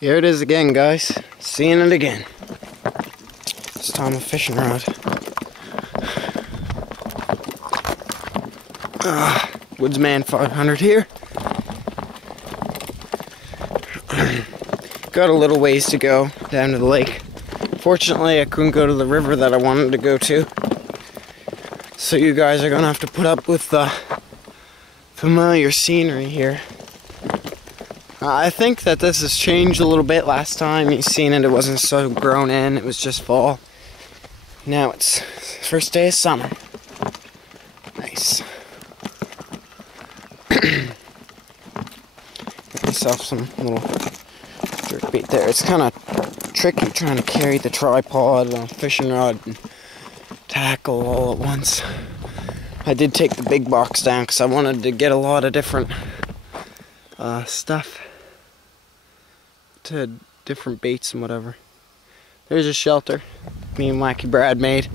Here it is again, guys. Seeing it again. This time a fishing rod. Woodsman 500 here. Got a little ways to go down to the lake. Fortunately, I couldn't go to the river that I wanted to go to. So you guys are gonna have to put up with the familiar scenery here. I think that this has changed a little bit. Last time you seen it, it wasn't so grown in, it was just fall. Now it's first day of summer. Nice. Got myself some little jerk bait there. It's kind of tricky trying to carry the tripod, fishing rod, and tackle all at once. I did take the big box down because I wanted to get a lot of different stuff to different baits and whatever. There's a shelter me and Wacky Brad made.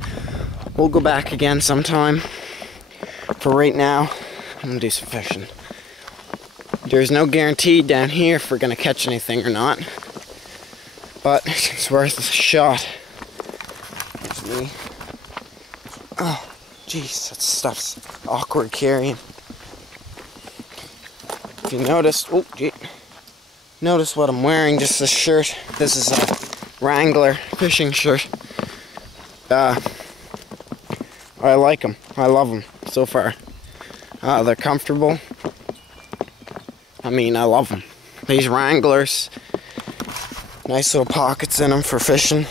We'll go back again sometime. For right now, I'm gonna do some fishing. There's no guarantee down here if we're gonna catch anything or not, but it's worth a shot. There's me. Oh, jeez, that stuff's awkward carrying. If you notice, oh, gee. Notice what I'm wearing, just this shirt. This is a Wrangler fishing shirt. I like them. I love them so far. They're comfortable. I mean, I love them. These Wranglers, nice little pockets in them for fishing.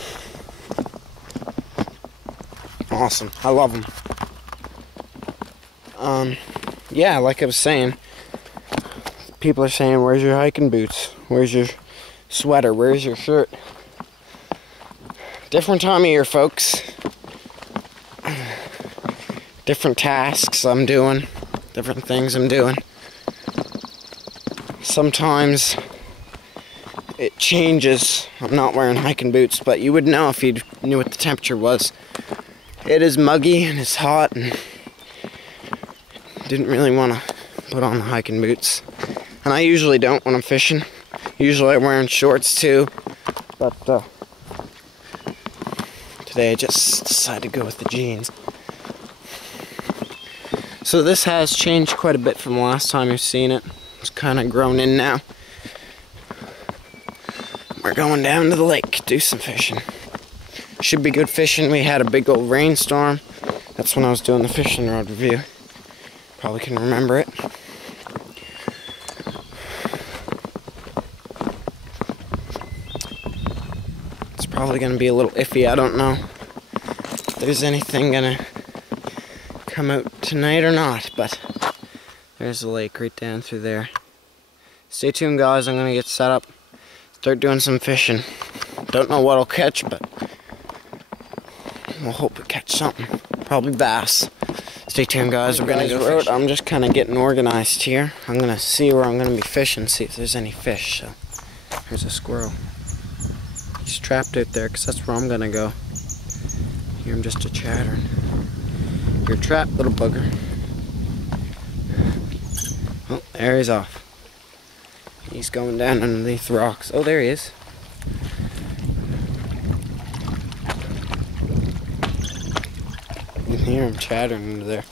Awesome. I love them. Yeah, like I was saying, people are saying, where's your hiking boots? Where's your sweater? Where's your shirt? Different time of year, folks. Different tasks I'm doing. Different things I'm doing. Sometimes it changes. I'm not wearing hiking boots, but you would know if you knew what the temperature was. It is muggy and it's hot, and didn't really want to put on the hiking boots. And I usually don't when I'm fishing. Usually I'm wearing shorts too, but today I just decided to go with the jeans. So this has changed quite a bit from the last time you've seen it. It's kind of grown in now. We're going down to the lake, do some fishing. Should be good fishing. We had a big old rainstorm. That's when I was doing the fishing rod review. Probably can remember it. It's probably going to be a little iffy. I don't know if there's anything going to come out tonight or not, but there's the lake right down through there. Stay tuned, guys. I'm going to get set up, start doing some fishing. Don't know what I'll catch, but we'll hope we catch something. Probably bass. Stay tuned, guys. We're going to go out. I'm just kind of getting organized here. I'm going to see where I'm going to be fishing, see if there's any fish. So here's a squirrel. He's trapped out there because that's where I'm going to go. Hear him just a-chattering. You're trapped, little bugger. Oh, there he's off. He's going down underneath the rocks. Oh, there he is. You can hear him chattering under there.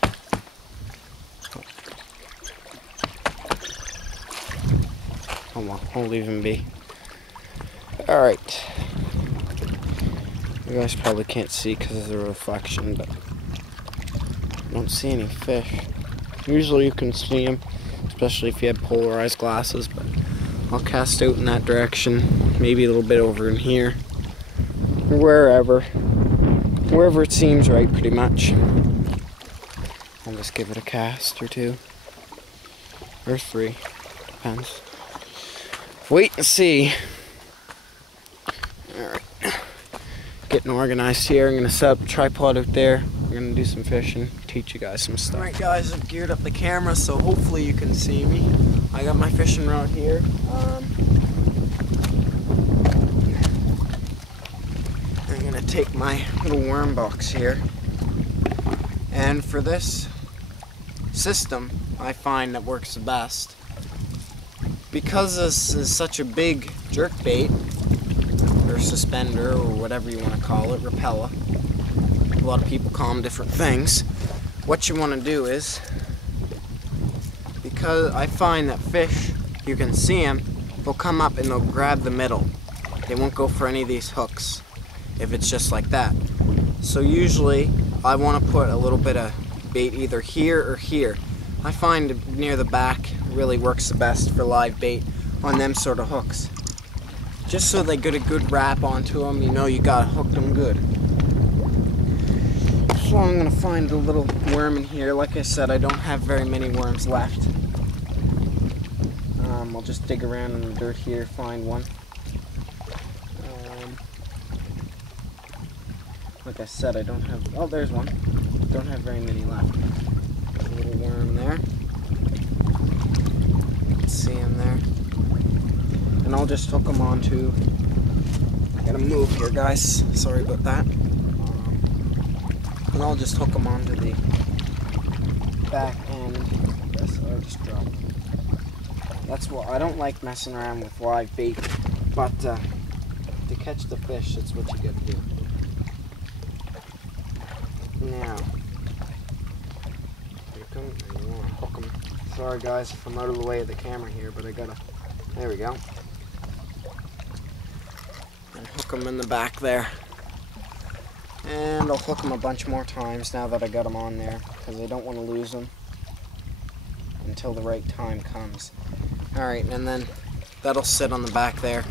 Hold on, I'll leave him be. Alright. You guys probably can't see because of the reflection, but I don't see any fish. Usually you can see them, especially if you have polarized glasses, but I'll cast out in that direction, maybe a little bit over in here, wherever it seems right, pretty much. I'll just give it a cast or two, or three, depends. Wait and see. Alright, getting organized here. I'm going to set up a tripod out there. We're going to do some fishing, teach you guys some stuff. Alright guys, I've geared up the camera so hopefully you can see me. I got my fishing rod here. I'm going to take my little worm box here. And for this system, I find that works the best. because this is such a big jerk bait, or suspender, or whatever you want to call it, Rapala. A lot of people call them different things. What you want to do is, because I find that fish, you can see them, they'll come up and they'll grab the middle. They won't go for any of these hooks if it's just like that. So usually I want to put a little bit of bait either here or here. I find near the back really works the best for live bait on them sort of hooks. Just so they get a good wrap onto them, you know you gotta hook them good. So I'm gonna find a little worm in here. Like I said, I don't have very many worms left. I'll just dig around in the dirt here, find one. Like I said, I don't have, oh, there's one. Don't have very many left. There's a little worm there. You can see him there. And I'll just hook them onto, I gotta move here, guys. Sorry about that. And I'll just hook them onto the back end. Yes, I just dropped. That's what, I don't like messing around with live bait, but to catch the fish, that's what you gotta do. Now, here come, and you want to hook them. Sorry guys if I'm out of the way of the camera here, but I gotta, there we go. And hook them in the back there. And I'll hook them a bunch more times now that I got them on there, because I don't want to lose them until the right time comes. Alright, and then that'll sit on the back there.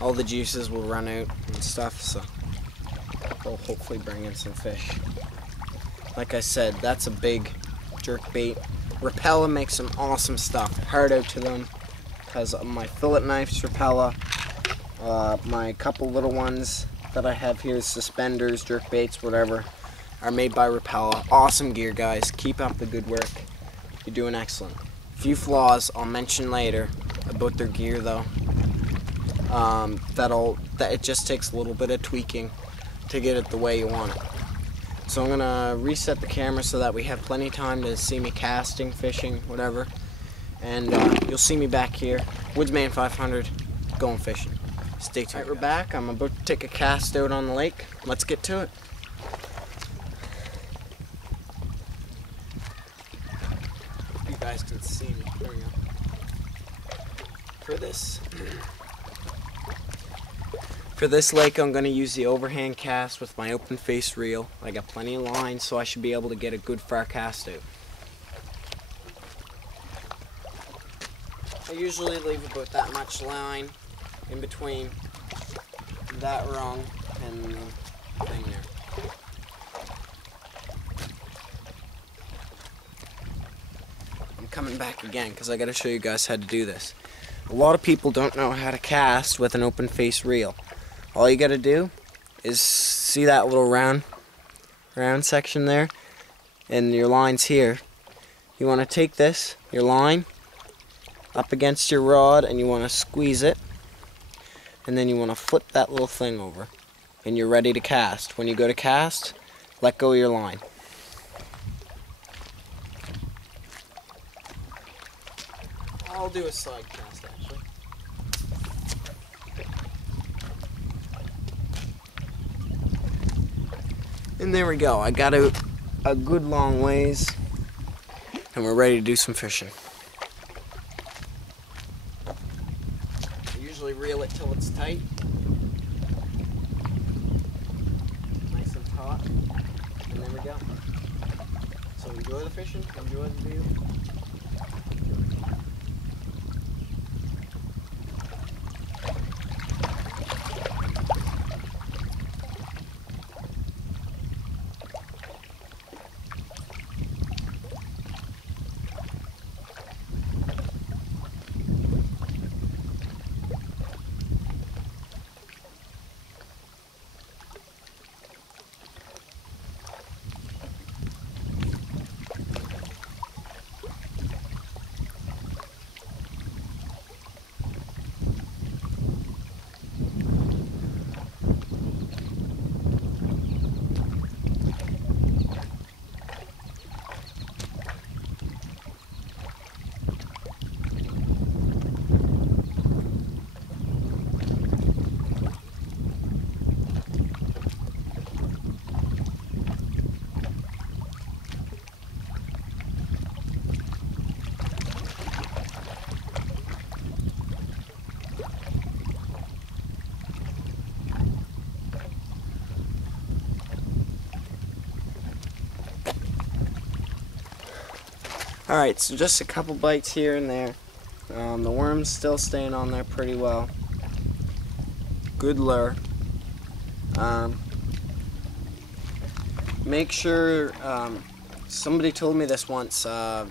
All the juices will run out and stuff, so we'll hopefully bring in some fish. Like I said, that's a big jerk bait. Rapala makes some awesome stuff. Hard out to them because of my fillet knives, Rapala. My couple little ones that I have here, suspenders, jerk baits, whatever, are made by Rapala. Awesome gear, guys. Keep up the good work. You're doing excellent. A few flaws I'll mention later about their gear, though. That it just takes a little bit of tweaking to get it the way you want it. So I'm gonna reset the camera so that we have plenty of time to see me casting, fishing, whatever. And you'll see me back here, Woodsman 500, going fishing. Stay tuned. Alright, we're back. I'm about to take a cast out on the lake. Let's get to it. Hope you guys can see me. There we go. For this lake, I'm going to use the overhand cast with my open face reel. I got plenty of line, so I should be able to get a good far cast out. I usually leave about that much line in between that rung and the thing there. I'm coming back again because I got to show you guys how to do this. A lot of people don't know how to cast with an open face reel. All you got to do is see that little round section there, and your line's here. You want to take this, your line, up against your rod, and you want to squeeze it, and then you want to flip that little thing over, and you're ready to cast. When you go to cast, let go of your line. I'll do a side cast actually. And there we go. I got out a good long ways, and we're ready to do some fishing. I usually reel it till it's tight, nice and taut, and there we go. So enjoy the fishing, enjoy the view. Alright, so just a couple bites here and there. The worm's still staying on there pretty well. Good lure. Make sure, somebody told me this once, a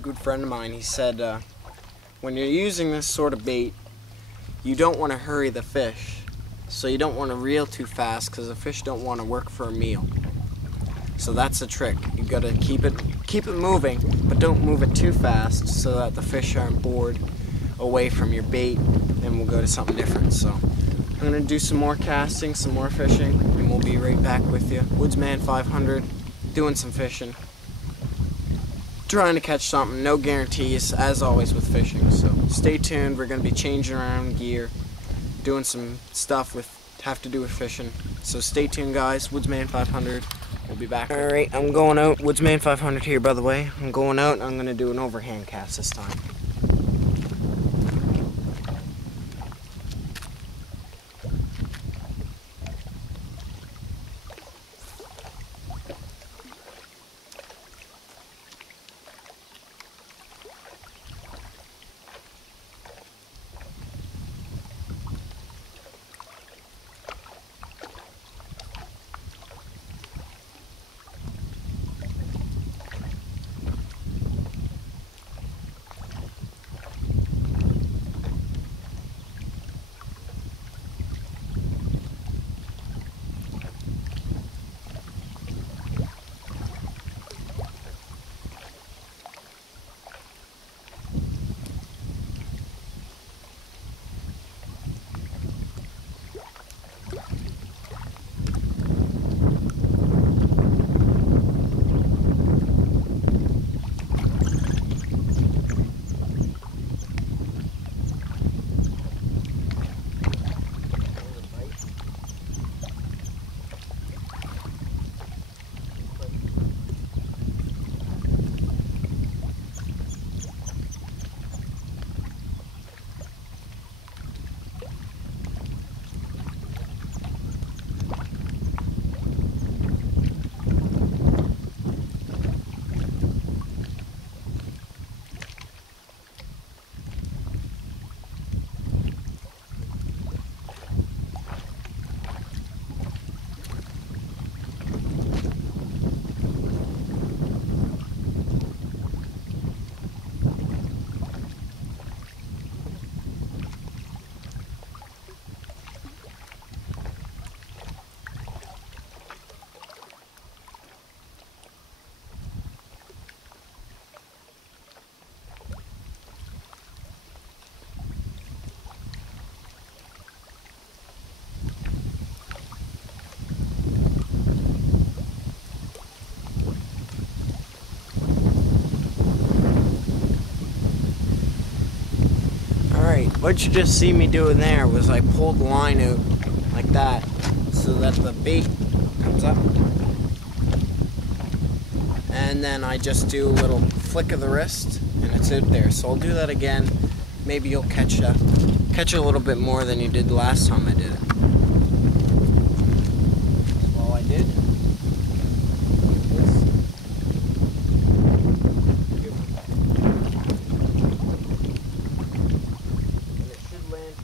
good friend of mine, he said, when you're using this sort of bait, you don't want to hurry the fish. So you don't want to reel too fast because the fish don't want to work for a meal. So that's the trick. You gotta keep it moving, but don't move it too fast so that the fish aren't bored away from your bait and we'll go to something different. So I'm gonna do some more casting, some more fishing, and we'll be right back with you. Woodsman 500, doing some fishing. Trying to catch something, no guarantees, as always with fishing. So stay tuned, we're gonna be changing around gear, doing some stuff have to do with fishing. So stay tuned guys, Woodsman 500. We'll be back. Alright, I'm going out. Woodsman 500 here, by the way. I'm going out and I'm going to do an overhand cast this time. What you just see me doing there was I pulled the line out like that so that the bait comes up. And then I just do a little flick of the wrist and it's out there. So I'll do that again. Maybe you'll catch a little bit more than you did the last time I did it. All I did.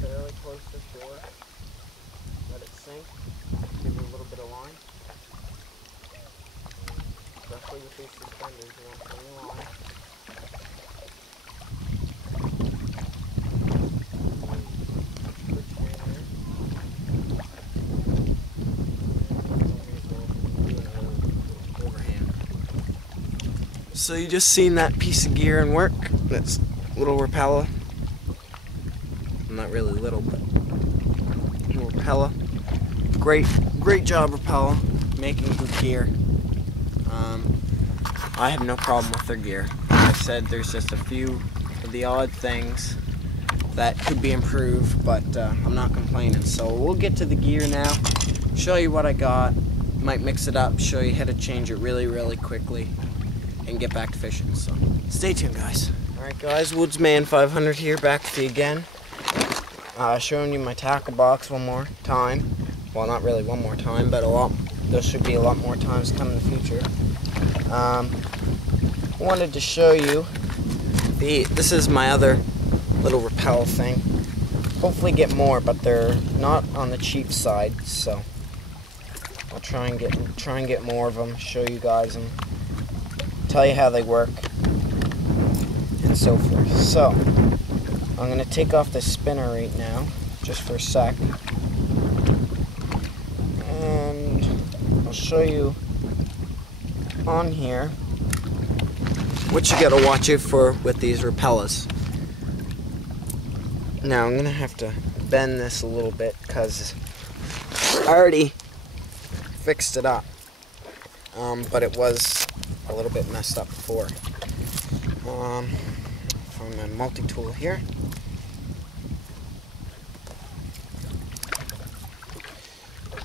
Fairly close to shore. Let it sink. Give it a little bit of line. Especially with these suspenders, you want plenty of line. Overhand. So you just seen that piece of gear in work. That's little Rapala. Not really little, but little Rapala. Great job, Rapala, making good gear. I have no problem with their gear. Like I said, there's just a few of the odd things that could be improved, but I'm not complaining. So we'll get to the gear now, show you what I got, might mix it up, show you how to change it really quickly, and get back to fishing. So stay tuned, guys. Alright guys, Woodsman 500 here, back with you again. Showing you my tackle box one more time. Well, not really one more time, but there should be a lot more times coming in the future. wanted to show you this is my other little rappel thing. Hopefully get more, but they're not on the cheap side, so I'll try and get more of them, show you guys and tell you how they work and so forth. So I'm gonna take off the spinner right now, just for a sec, and I'll show you on here what you gotta watch out for with these rappellers. Now I'm gonna have to bend this a little bit because I already fixed it up, but it was a little bit messed up before. Find my multi-tool here.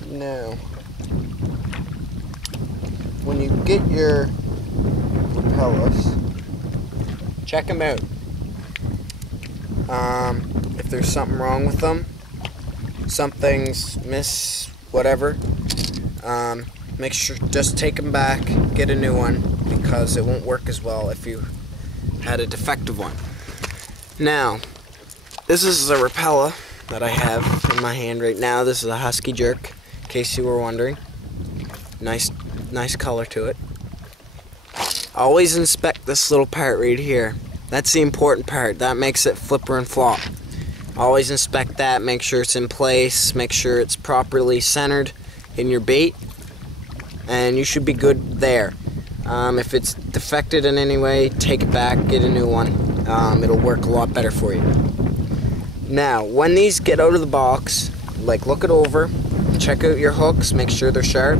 Now, when you get your rappellers, check them out. If there's something wrong with them, something's whatever, make sure, just take them back, get a new one, because it won't work as well if you had a defective one. Now, this is a rappeller that I have in my hand right now. This is a Husky Jerk, in case you were wondering. Nice color to it. Always inspect this little part right here. That's the important part. That makes it flipper and flop. Always inspect that, make sure it's in place, make sure it's properly centered in your bait, and you should be good there. If it's defected in any way, take it back, get a new one. It'll work a lot better for you. Now, when these get out of the box, like, look it over, check out your hooks, make sure they're sharp,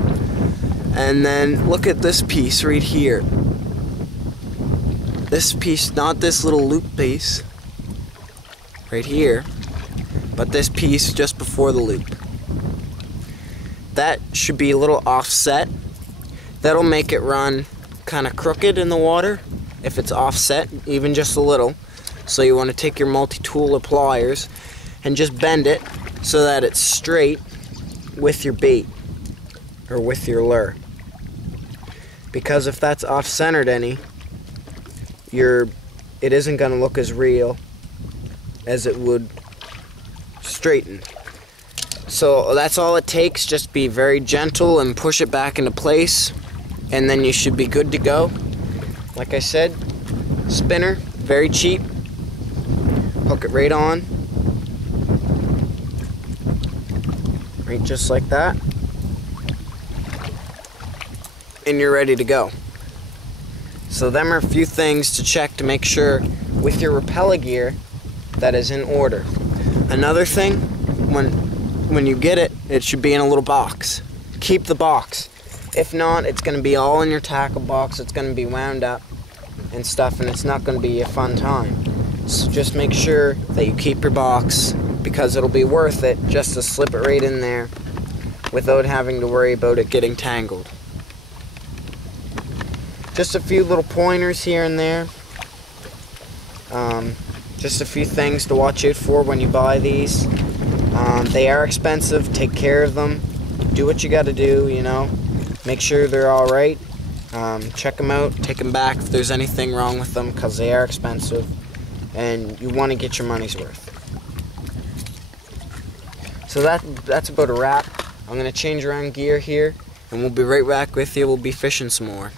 and then look at this piece right here. This piece, not this little loop piece right here, but this piece just before the loop. That should be a little offset. That'll make it run kind of crooked in the water if it's offset, even just a little. So you want to take your multi-tool or pliers and just bend it so that it's straight with your bait or with your lure. Because if that's off-centered any, it isn't going to look as real as it would straighten. So that's all it takes. Just be very gentle and push it back into place, and then you should be good to go. Like I said, spinner, very cheap. Hook it right on, right just like that, and you're ready to go. So them are a few things to check to make sure with your rappeller gear that is in order. Another thing, when you get it, it should be in a little box. Keep the box. If not, it's going to be all in your tackle box. It's going to be wound up and stuff, and it's not going to be a fun time. So just make sure that you keep your box, because it'll be worth it just to slip it right in there without having to worry about it getting tangled. Just a few little pointers here and there. Just a few things to watch out for when you buy these. They are expensive. Take care of them. Do what you got to do, you know. Make sure they're all right. Check them out. Take them back if there's anything wrong with them, because they are expensive, and you want to get your money's worth. So that's about a wrap. I'm going to change around gear here, and we'll be right back with you. We'll be fishing some more.